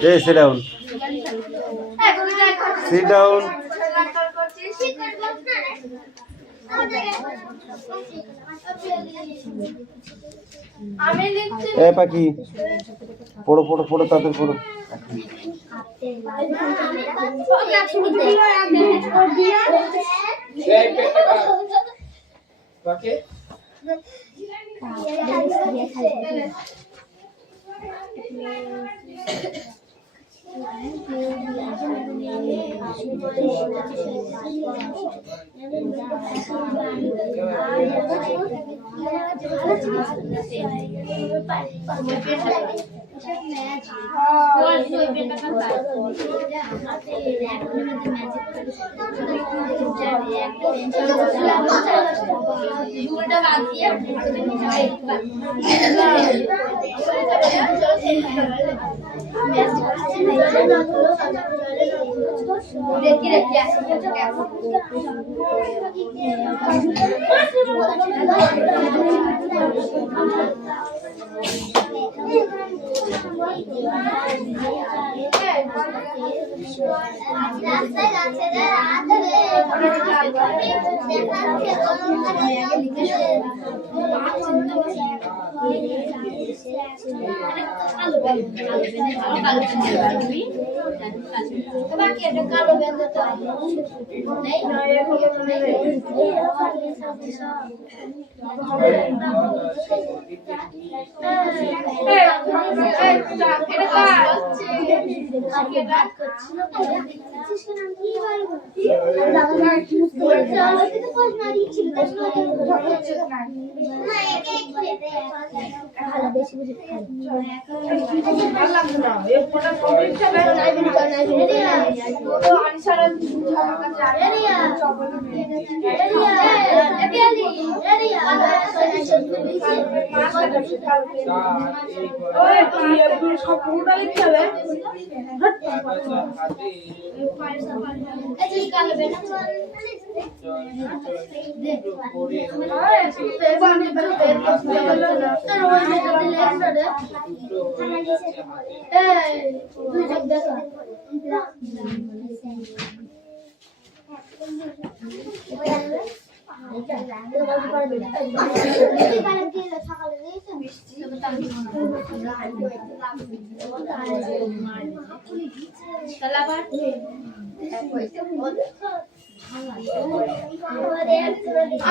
Hey, sit down. Sit down. Hey, Paki. Photo, ताते photo. Okay.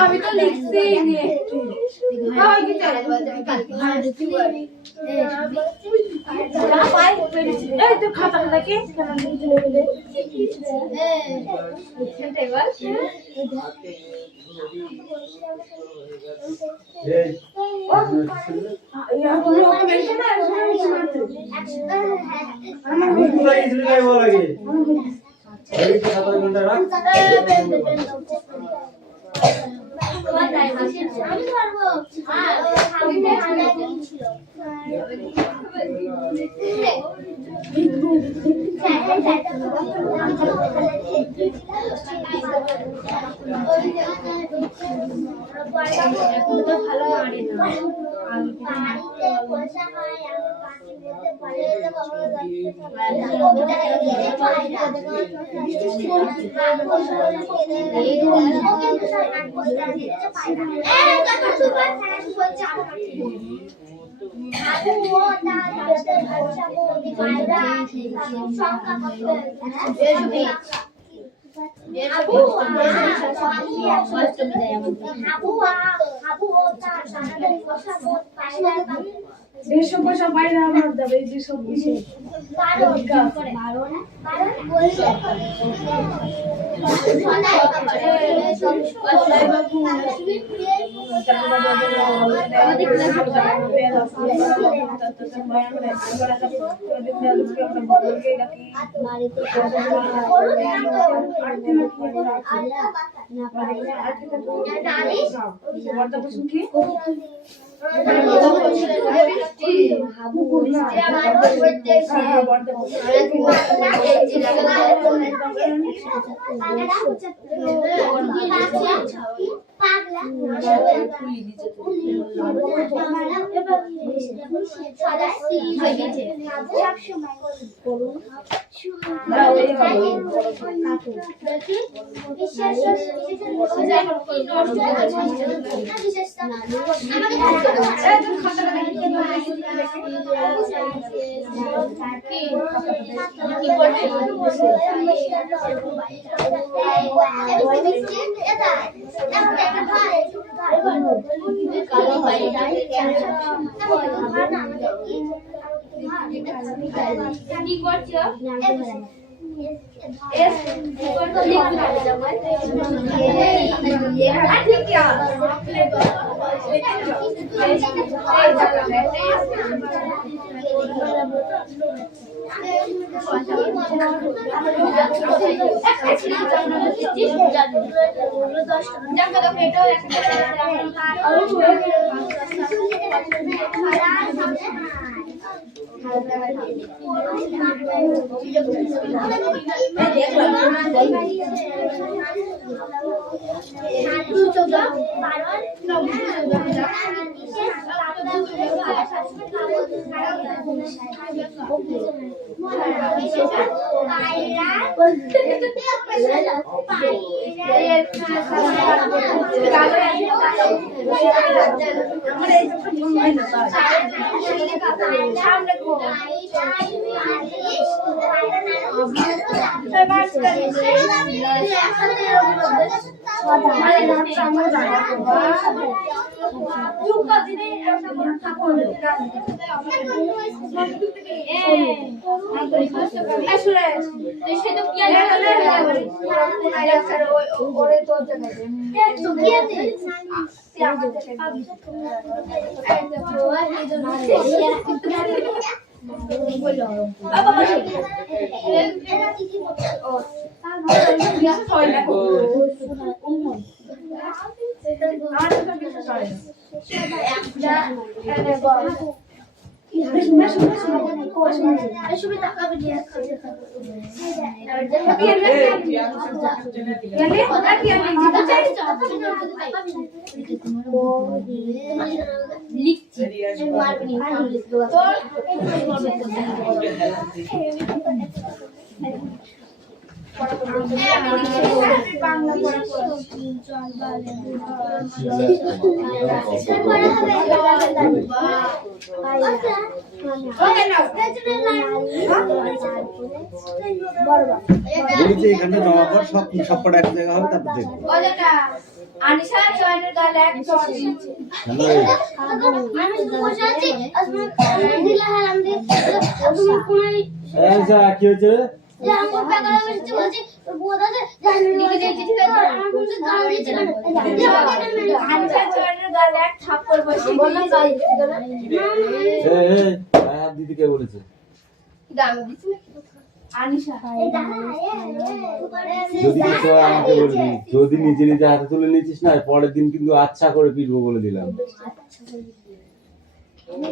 আমি তো লিখছি যেসব পয়সা বাইরে আমার দেবে যেসব বিষয় এখানে জমা কর, সবকটা এক জায়গা হবে, তারপর দেখবো। আনিশা জয়েনের গালে এক চড় দিয়েছে। আমি তো বসে আছি আসলে দিলা হারাম দিয়ে তুমি কোনায় আচ্ছা কি হয়েছে? যে আমি পাগল হয়ে বলছি বোধ আছে জানি লিখে দিয়েছি ঠিক আছে আমার কোন গাল দিয়েছে না আনিশা জয়েনের গালে এক থাপ্পড় বসিয়ে বললাম তাই এই হাত দিদি কে বলেছে? দাম দিছি না আনিশা যদি কিছু হয় আমাকে বলবি, যদি নিজে নিজে হাতে তুলে নিয়েছিস না পরের দিন কিন্তু আচ্ছা করে পিটবো বলে দিলাম।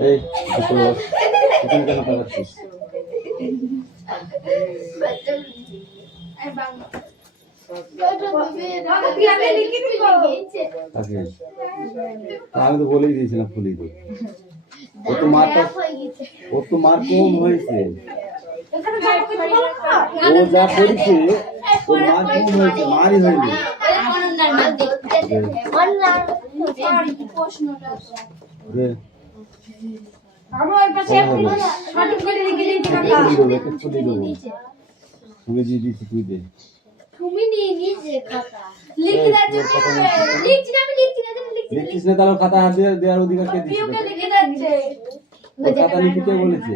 এই তুই কেন পাচ্ছিস? আমি তো বলেই দিয়েছিলাম ফুলি তো, ও তো মার কম হয়েছে, ও যা করেছে ও মার কম হয়েছে, মারই হয়নি। লিখছিস না তাহলে খাতা হাত দিয়ে দেওয়ার অধিকার কে দিচ্ছে? খাতা লিখতে কে বলেছে?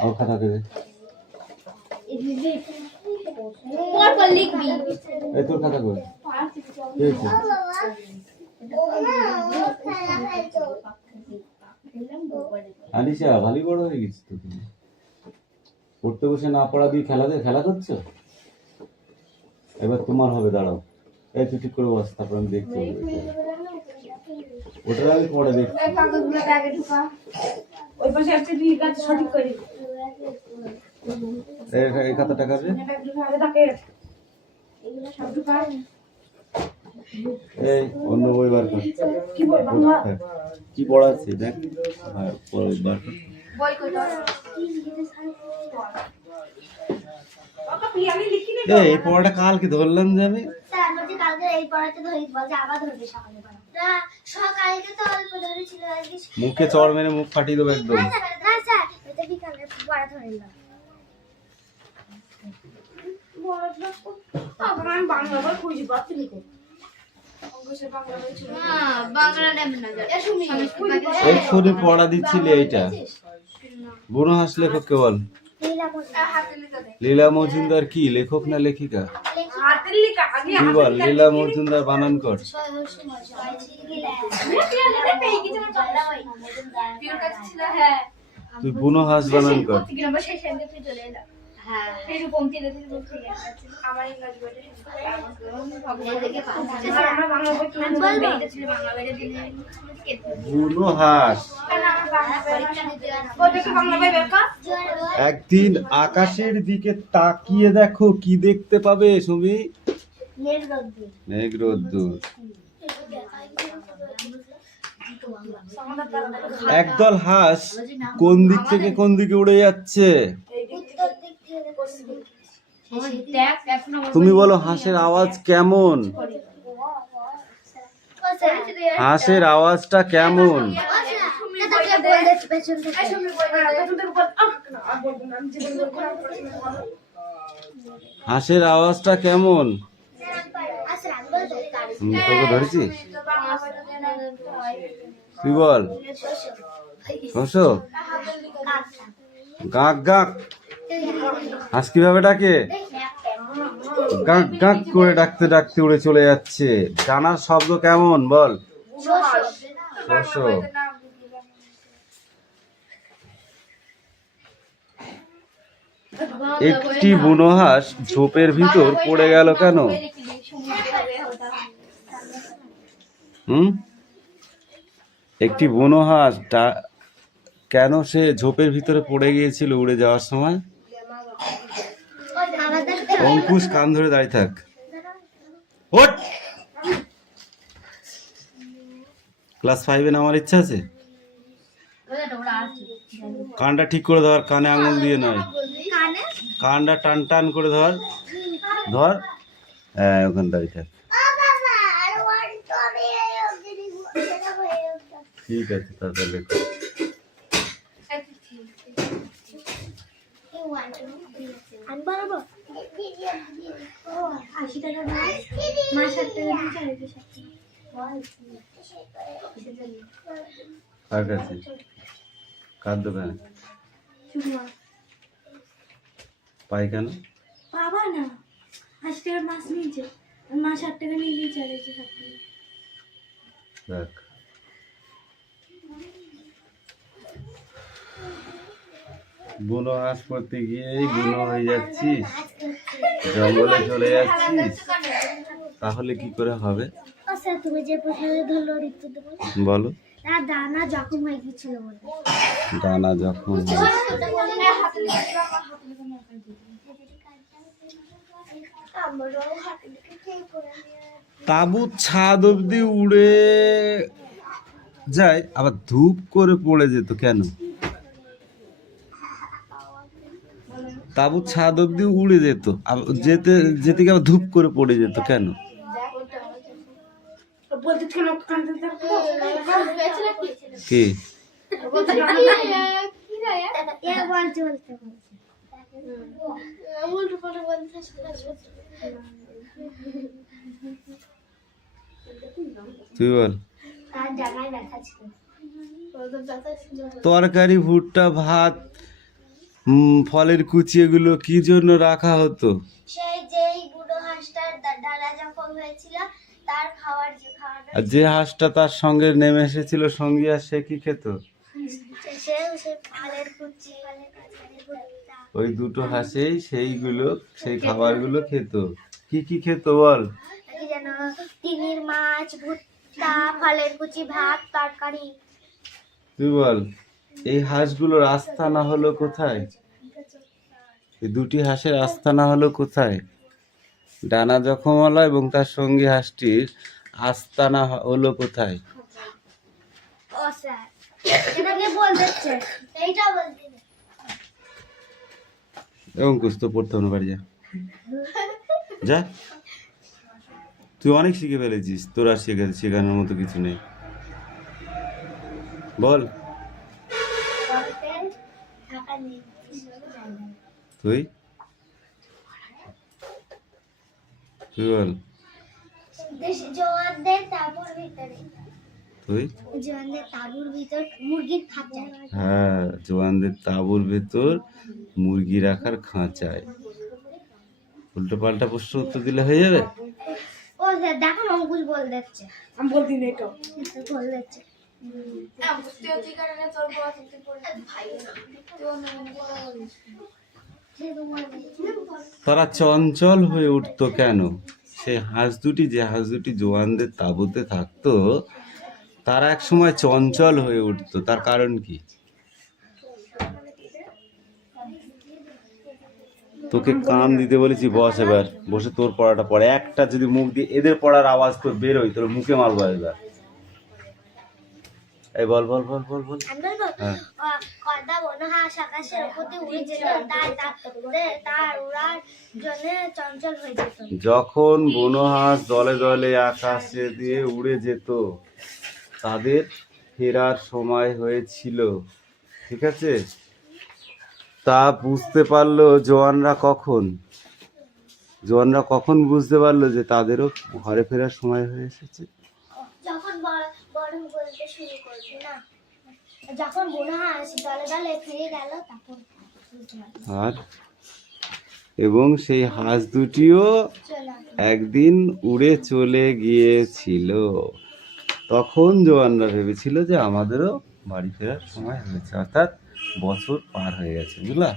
আর খাতা দেবে এই তোর খাতা কই? আলিশা ভালোই বড় হয়ে গেছিস তো তুমি, পড়তে বসে না পড়া দিয়ে খেলা করছো। এবার তোমার হবে, দাঁড়াও। এই তুই ঠিক করে বস, তারপর আমি দেখতে হবে। ওটা আমি পরে দেখছি। ওই পাশে একটা দুই গাছ সঠিক করে এই খাতা টাকা তাকে এগুলো সব ঢুকা এই অন্য বই বার কর। কি বল বাংলা? কি পড়াচ্ছে দেখ। হ্যাঁ, বার কর। বই কই দাও এই পড়াটা কালকে ধরলাম যে আমি। স্যার বলছে কালকে এই পড়াতে ধরি বলছে আবার ধরবে সকালে পড়া না সকালে তো অল্প ধরেছিল আজকে মুখে চড় মেরে মুখ ফাটিয়ে দেবো একদম। না স্যার এটা বিকালে পড়া ধরিলাম আমি বাংলা বই খুঁজে পাচ্ছি না। বাংলা নেব না এক্ষুনি পড়া দিচ্ছিলে এইটা। বুনো হাঁস লেখককে বল। লীলা মজুমদার কি লেখক না লেখিকা? হাতের লেখা আগে তুই বল লীলা মজুমদার বানান কর। তুই বুনো হাঁস বানান কর। বুনো হাঁস একদিন আকাশের দিকে তাকিয়ে দেখো কি দেখতে পাবে সুমি? মেঘ রোদ্দুর। একদল হাঁস কোন দিক থেকে কোন দিকে উড়ে যাচ্ছে? তুমি বলো হাঁসের আওয়াজ কেমন? হাঁসের আওয়াজটা কেমন? হাঁসের আওয়াজটা কেমন? তোকে ধরেছি? তুই বল। শোষো গাক গাক। হাঁস কিভাবে ডাকে? গাক গাক করে ডাকতে ডাকতে উড়ে চলে যাচ্ছে। ডানার শব্দ কেমন বল? শোষো। একটি বুনো হাঁস ঝোপের ভিতর পড়ে গেল কেন? একটি বুনো হাঁস কেন সে ঝোপের ভিতরে পড়ে গিয়েছিল উড়ে যাওয়ার সময়? অঙ্কুশ কান ধরে দাঁড়িয়ে থাক। ওঠ। ক্লাস 5-এ নামার ইচ্ছা আছে? কানটা ঠিক করে ধর, কানে আঙুল দিয়ে নয়, কানটা টান টান করে ধর। ধর, হ্যাঁ ওখানে দাঁড়িয়ে থাক। ঠিক আছে তাহলে লেখো। কার কাছে? কার দোকানে? পায়খানা? বাবা না 80 টাকার মাছ নিয়েছে, মা 60 টাকা নিয়ে গিয়ে চলেছে। দেখ বুনো হাঁস করতে গিয়েই বুনো হয়ে যাচ্ছিস, জঙ্গলে চলে যাচ্ছিস, তাহলে কি করে হবে? স্যার তুমি যে প্রশ্নটা ধরলো বলো। দানা জখম হয়ে গিয়েছিল বলে। দানা জখম তাবুত ছাদ অব্দি উড়ে যায়, আবার ধূপ করে পড়ে যেত কেন? তাবুত ছাদ অব্দি উড়ে যেত, যেতে যেতে আবার ধূপ করে পড়ে যেত কেন? কি তুই বল। তরকারি, ভুট্টা, ভাত, ফলের কুচি এগুলো কি জন্য রাখা হতো? সেই যেই বুড়ো হাঁসটার ডালা যখন হয়েছিল তার খাওয়ার যে খাওয়াটা, আর যে হাঁসটা তার সঙ্গে নেমে এসেছিল সঙ্গী, আর সে কি খেত? ফলের কুচি, ওই দুটো হাঁসেই সেইগুলো, সেই খাবারগুলো খেত। কি কি খেত বল? যেন তিমির মাছ, ভুট্টা, ফলের কুচি, ভাত, তরকারি। তুই বল, এই হাঁসগুলোর আস্তানা হলো কোথায়? এই দুটি হাঁসের আস্তানা হলো কোথায়? ডানা জখমওয়ালা এবং তার সঙ্গী হাঁসটির আস্তানা হলো কোথায়? ও স্যার, এটাকে বল দিচ্ছে, এইটা বলতে দে। এবং কুস্তো পড়তে হবে না, বাড়ি যা যা, তুই অনেক শিখে ফেলেছিস, তোর আর শেখানোর মতো কিছু নেই। বল গল্পের থাকা নির্দিষ্ট জায়গা। তুই তুই বল জোয়ানদের তাঁবুর ভিতরে, তুই। জোয়ানদের তাঁবুর ভিতর মুরগির খাঁচা। হ্যাঁ, জওয়ানদের তাঁবুর ভেতর মুরগি রাখার খাঁচায়। উল্টো পাল্টা প্রশ্ন উত্তর দিলে হয়ে যাবে। ও স্যার দেখুন, অঙ্কুশ বল দিচ্ছে, আমি বলতে নেই তো। বল দিচ্ছে। তারা চঞ্চল হয়ে উঠতো কেন? সে হাঁস দুটি, যে হাঁস দুটি জওয়ানদের তাঁবুতে থাকতো, তারা এক সময় চঞ্চল হয়ে উঠতো, তার কারণ কি? তোকে কান দিতে বলেছি, বস এবার, বসে তোর পড়াটা পড়ে। একটা যদি মুখ দিয়ে এদের পড়ার আওয়াজ তোর বেরোয়, তোর মুখে মারবো এবার। এই বল বল বল বল বল। আমি বলবো, হ্যাঁ। কয়টা বন হাঁস আকাশের উপর দিয়ে উড়ে যেত, তার উড়ার জন্য চঞ্চল হয়ে যেত। যখন বুনো হাঁস দলে দলে আকাশে দিয়ে উড়ে যেত, তাদের ফেরার সময় হয়েছিল, ঠিক আছে? তা বুঝতে পারলো জওয়ানরা কখন? জওয়ানরা কখন বুঝতে পারলো যে তাদেরও ঘরে ফেরার সময় হয়ে এসেছে? যখন বরং বলতে শুরু করবে না, যখন বুনো হাঁস দলে দলে ফিরে গেল, তখন বুঝতে পারলো। আর এবং সেই হাঁস দুটিও চলে আসলো। একদিন উড়ে চলে গিয়েছিল। তখন জওয়ানরা ভেবেছিল যে আমাদেরও বাড়ি ফেরার সময় হয়েছে, অর্থাৎ বছর পার হয়ে গেছে, বুঝলা?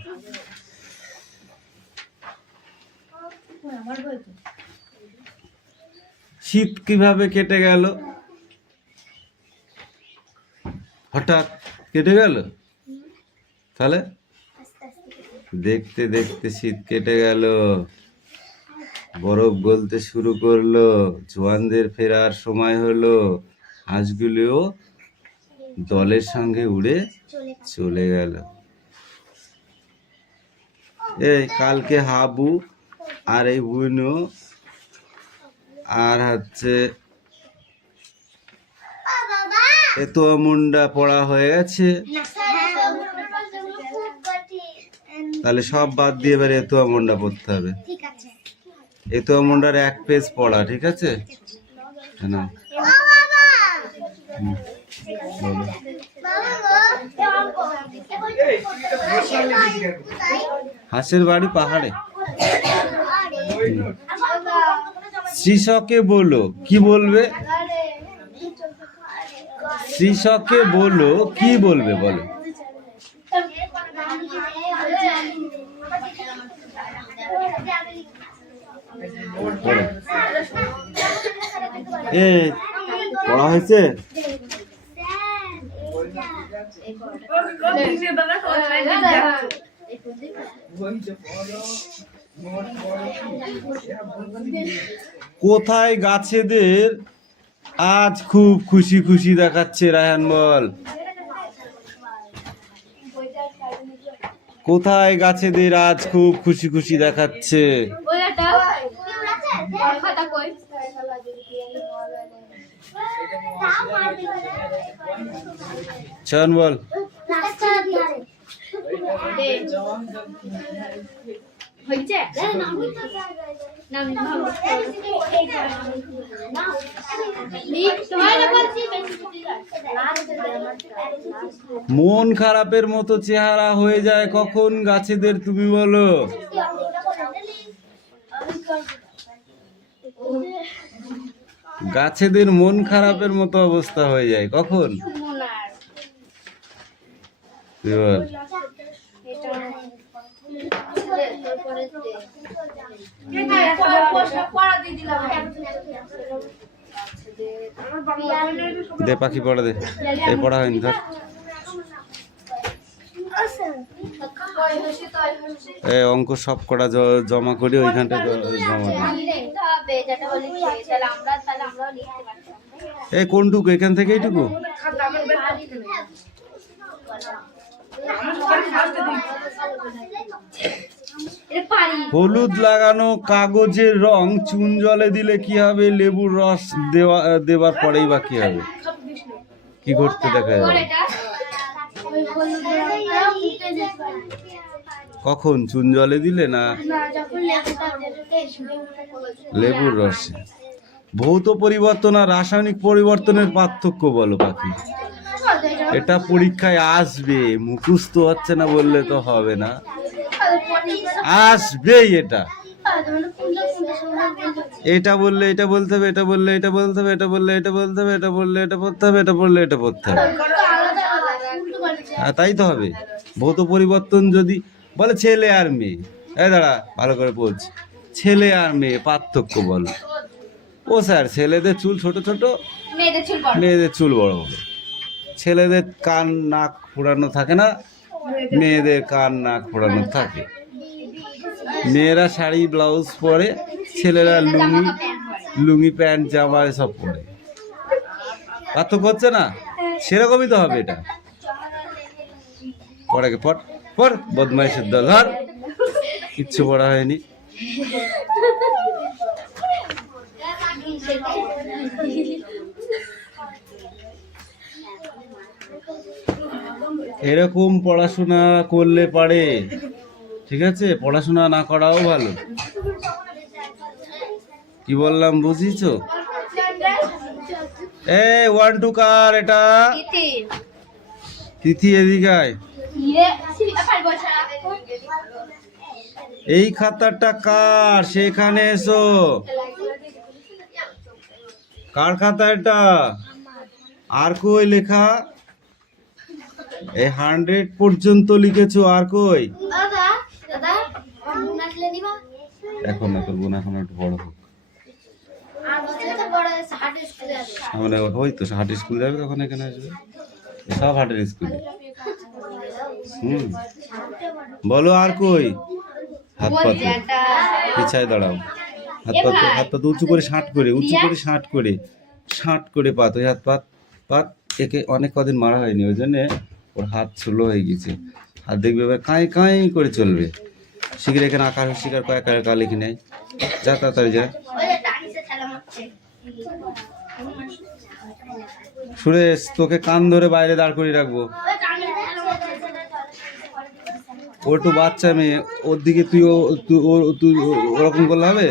শীত কিভাবে কেটে গেল? হঠাৎ কেটে গেল? তাহলে আস্তে আস্তে দেখতে দেখতে শীত কেটে গেল, বরফ গলতে শুরু করলো, জওয়ানদের ফেরার সময় হলো, হাঁসগুলিও দলের সঙ্গে উড়ে চলে গেল। এই কালকে হাবু আর এই বুনু আর হচ্ছে এতো মুন্ডা পড়া হয়ে গেছে, তাহলে সব বাদ দিয়ে এবার এতো মুন্ডা পড়তে হবে। ঠিক আছে। এতো মুন্ডার এক পেজ পড়া, ঠিক আছে? না হুম, বলো। হাঁসের বাড়ি পাহাড়ে। শ্রীশকে বলো, কি বলবে? শ্রীশকে বলো, কি বলবে বলো? বলো। এ পড়া হয়েছে? কোথায় গাছেদের আজ খুব খুশি খুশি দেখাচ্ছে? রায়হান বল, কোথায় গাছেদের আজ খুব খুশি খুশি দেখাচ্ছে? চয়ন বল। মন খারাপের মতো চেহারা হয়ে যায় কখন গাছেদের, তুমি বলো? গাছেদের মন খারাপের মতো অবস্থা হয়ে যায় কখন? তুই বল। দে পাখি পড়া দে, এ পড়া হয়নি ধর। এই অঙ্ক সব কটা জমা করে ওইখানটা জমা দিই। এই কোনটুকু এখান থেকে এইটুকু? হলুদ লাগানো কাগজের রং চুন জলে দিলে কি হবে? লেবুর রস দেওয়ার পরেই বা কি হবে? কি করতে দেখা যাবে? কখন? চুন জলে দিলে না লেবুর রসে? ভৌত পরিবর্তন আর রাসায়নিক পরিবর্তনের পার্থক্য বলো পাখি। এটা পরীক্ষায় আসবে, মুখস্থ হচ্ছে না বললে তো হবে না, আসবেই এটা। এটা বললে এটা বলতে হবে, এটা বললে এটা বলতে হবে, এটা বললে এটা বলতে হবে, এটা বললে এটা পড়তে হবে, এটা বললে এটা পড়তে হবে। তাই তো হবে। ভৌত পরিবর্তন যদি বলে ছেলে আর মেয়ে, এই দাঁড়া ভালো করে বলছি, ছেলে আর মেয়ে পার্থক্য বলো। ও স্যার ছেলেদের চুল ছোট ছোট, মেয়েদের চুল বড় বড়। ছেলেদের কান নাক ফোড়ানো থাকে না, মেয়েদের কান নাক ফোড়ানো থাকে। মেয়েরা শাড়ি ব্লাউজ পরে, ছেলেরা লুঙ্গি প্যান্ট জামা এসব পরে। পার্থক্য হচ্ছে না? সেরকমই তো হবে এটা। পড়াকে পড় পড়, বদমাইশের দল, ধর। কিচ্ছু পড়া হয়নি। এরকম পড়াশোনা করলে পারে, ঠিক আছে? পড়াশোনা না করাও ভালো। কি বললাম বুঝিছো? এ 1 2 কার এটা? তিথি এদিকে আয়। এই খাতাটা কার? সেখানে এসো। কার খাতা এটা? আর কই লেখা? এই 100 পর্যন্ত লিখেছো, আর কই? এখন না করবো না, এখন একটু বড় হোক। মানে ওই তো হাটের স্কুল যাবে, তখন এখানে আসবে। সব হাটের স্কুলে। বলো আর কই? হাত পাতো, পিছায় দাঁড়াও। হাত পাতো উঁচু করে, ষাট করে, উঁচু করে ষাট করে পাত। ওই হাত পাত। একে অনেক কদিন মারা হয়নি, ওই জন্যে ওর হাত ছোলো হয়ে গেছে। হাত দেখবে এবার কাঁই কাঁই করে চলবে। শিখে এখানে আকার শিকার কয়েক কা লিখে নেয়। যা তাড়াতাড়ি যা। সুরেশ, তোকে কান ধরে বাইরে দাঁড় করিয়ে রাখবো। ও একটু বাচ্চা মেয়ে, ওর দিকে তুই ওরকম করলে হবে?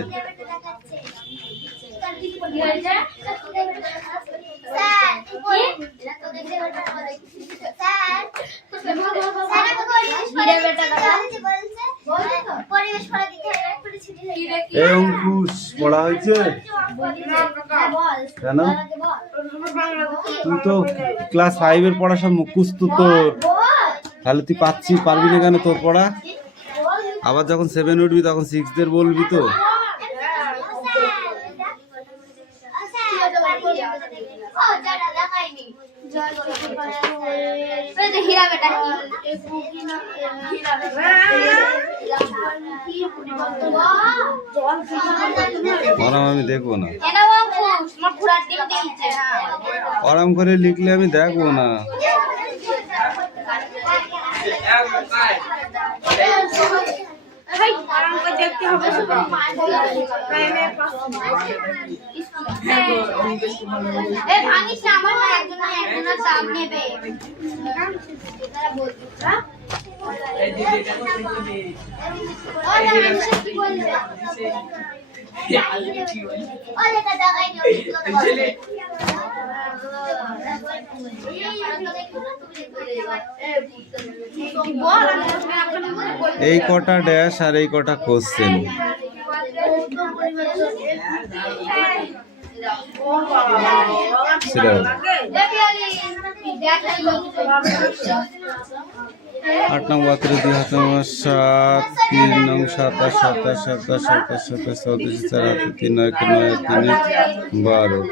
অঙ্কুশ পড়া হয়েছে কেন? তুই তো ক্লাস 5 এর পড়া সব মুখস্থ তোর, তাহলে তুই পারবি না কেন তোর পড়া? আবার যখন 7 উঠবি তখন 6 দের বলবি তো। আমি দেখবো না, আরাম করে লিখলে আমি দেখবো না। এই কটা ড্যাশ আর এই কটা কোশ্চেন। आठ नंग 32 2 हाथ नंबर 7 3 नंग 27 27 27 27 27 34 4 हाथ 3 9 9 3 12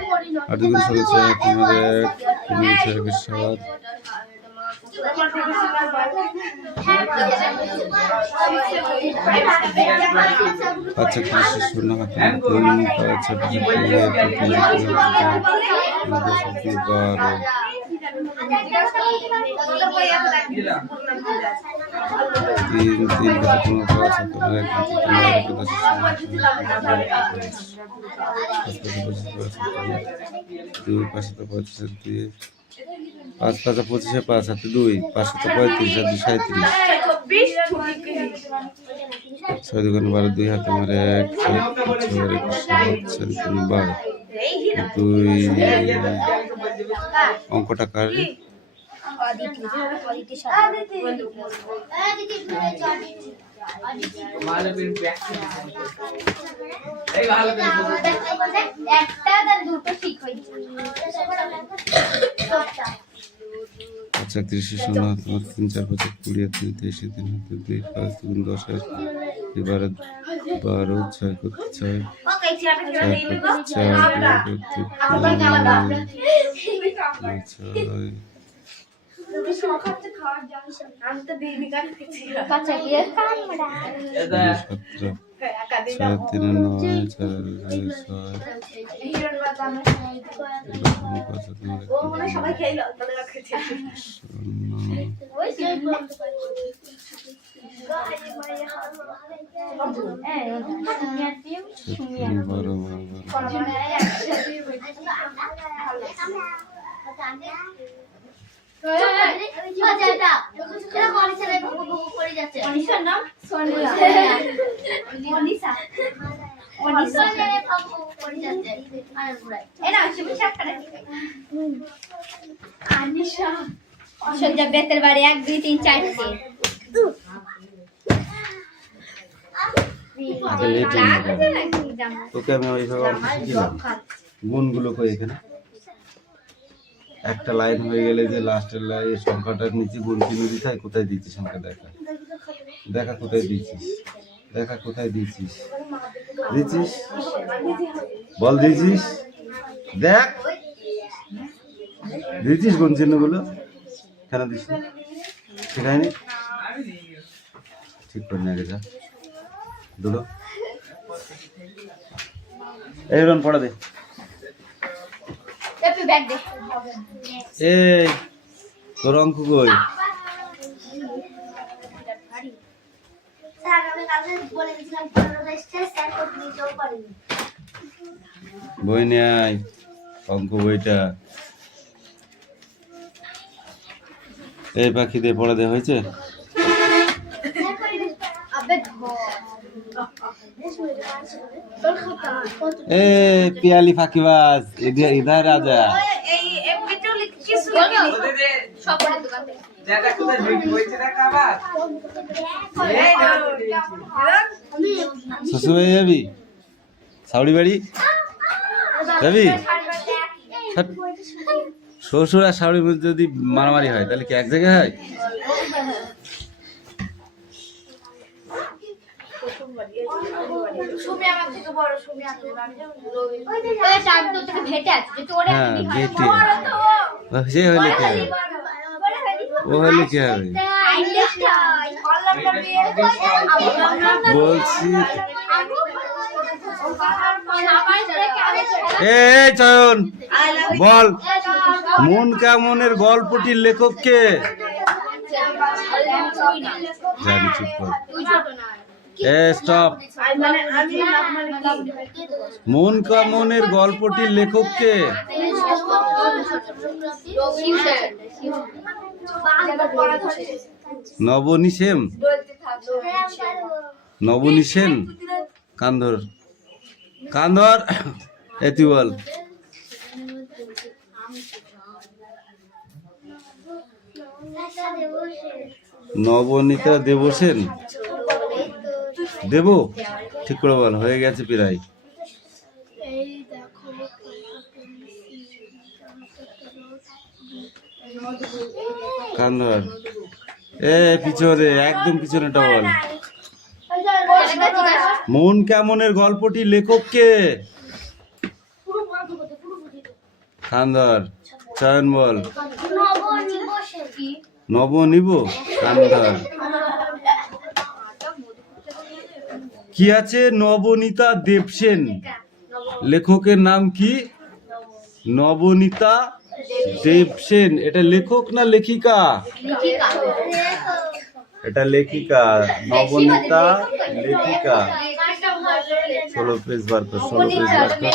8 2 16 6 1 3 1 7 আচ্ছা কৃষি শূন্য হাতে আচ্ছা 5 5 25 5 হাতে 2 5 হাতে 35 আর 2 37 6 2 12 2 হাতে মারে 1 6 2 অঙ্কটা কারি আচ্ছা 30 শূন্য তোমার 3 4 5 20 3 23 3 হাতে 2 5 2 10 12 12 6 6 বেতের বাড়ি 1 2 3 4 তোকে আমি ওইভাবে অঙ্ক শিখিলাম গুণগুলো কই এখানে একটা লাইন হয়ে গেলে যে লাস্টের লাইন সংখ্যাটার নিচে গুণ চিহ্ন দিতে হয় কোথায় দিচ্ছিস আমাকে দেখা দেখা কোথায় দিচ্ছিস দেখা কোথায় দিচ্ছিস দিচ্ছিস বল দিচ্ছিস দেখ দিচ্ছিস গুণ চিহ্নগুলো কেন দিস শেখায়নি ঠিক করে নিয়ে যা দুটো এই রন পড়া দে এই তোর অঙ্ক কই বই নিয়ে আয় অঙ্ক বইটা এই পাখি দিয়ে পড়া দে হয়েছে ए प्याली फाकीबाज इधर आ जा শ্বশুর বাড়ি যাবি সাউরি বাড়ি যাবি শ্বশুর আর শাশুড়ির মধ্যে যদি মারামারি হয় তাহলে কি এক জায়গায় হয় বলছি চয়ন বল মন কেমনের গল্পটির লেখক কে জানি চুপ কর স্টপ মন কেমনের গল্পটির লেখক কে নবনী সেন নবনী সেন কান্ধর কান্ধর এ তুই বল নবনীতা দেবসেন দেব ঠিক করে বল হয়ে গেছে প্রায় কান্ধর এ পিছনে একদম পিছনেটা বল মন কেমনের গল্পটি লেখক কে কান্ধর চয়ন বল নব নিব কান্ধার। কি আছে? নবনীতা দেবসেন। লেখকের নাম কি? নবনীতা দেবসেন। এটা লেখক না লেখিকা? এটা লেখিকা। নবনীতা লেখিকা। 16 পেজ বার কর, 16 পেজ বার কর।